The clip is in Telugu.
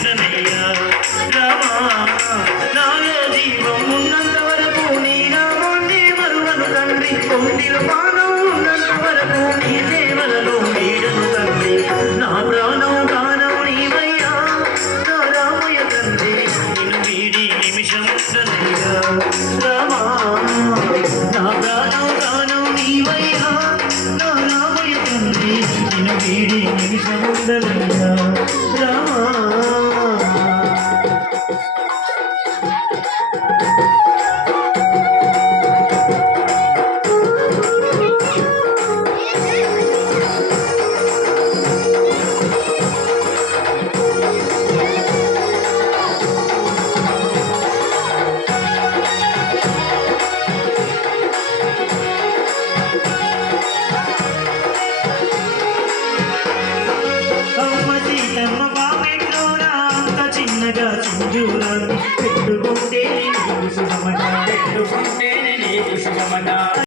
ఉండనయ్యా రామా నాలో జీవం ఉన్నంత వరకు నీ నామాన్ని మరువను తండ్రి. కొండిలో పానం ఉన్నంత వరకు నీ సేవలలో వీడను తండ్రి. నా ప్రాణం ప్రాణం నీవయ్యా నా రామయ్య తండ్రి. నిన్ను వీడి నిమిషం ఉండనయ్యా రామా నా ప్రాణం ప్రాణం నీవయ్యా నా రామయ్య తండ్రి. వీడి నిమిషం ఉండనయ్యా చిన్నగా చింజూరాన్ని పెట్టుకుంటే నీకు సుఖమట పెట్టుకుంటే నీకు సుఖమట